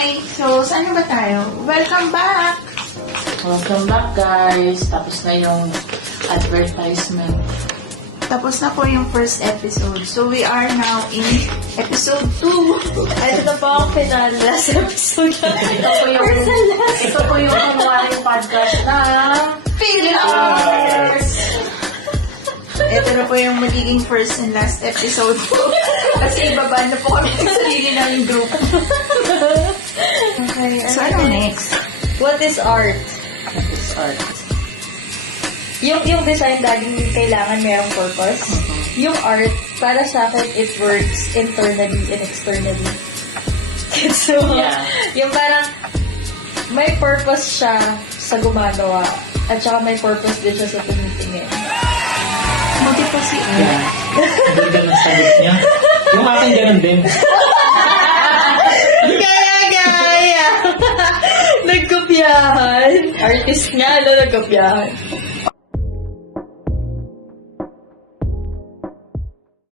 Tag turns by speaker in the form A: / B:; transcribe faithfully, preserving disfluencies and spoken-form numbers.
A: Okay, so saan na ba tayo? Welcome back!
B: Welcome back, guys. Tapos na yung advertisement.
A: Tapos na po yung first episode. So we are now in episode two.
C: Ay, ito na po ang final last episode.
B: Ito po yung, ito po yung kunwari podcast na
A: Pillars! Ito na po yung magiging first and last episode po. Kasi ibaba na po kami sa sarili namin group.
C: Okay,
A: So ano next?
C: What is art?
B: What is art?
C: Yung, yung design laging kailangan mayroong purpose. Yung art, para sa akin, it works internally and externally. So,
B: Yeah.
C: yung parang may purpose siya sa gumagawa at saka may purpose din siya sa tumitingin.
A: Buti po si Ed.
D: Yeah. Ang ganda ng sagot niya. Yung akin ganun din.
C: Kaya, kaya! Nagkopyahan. Artist nga, no? Nagkopyahan.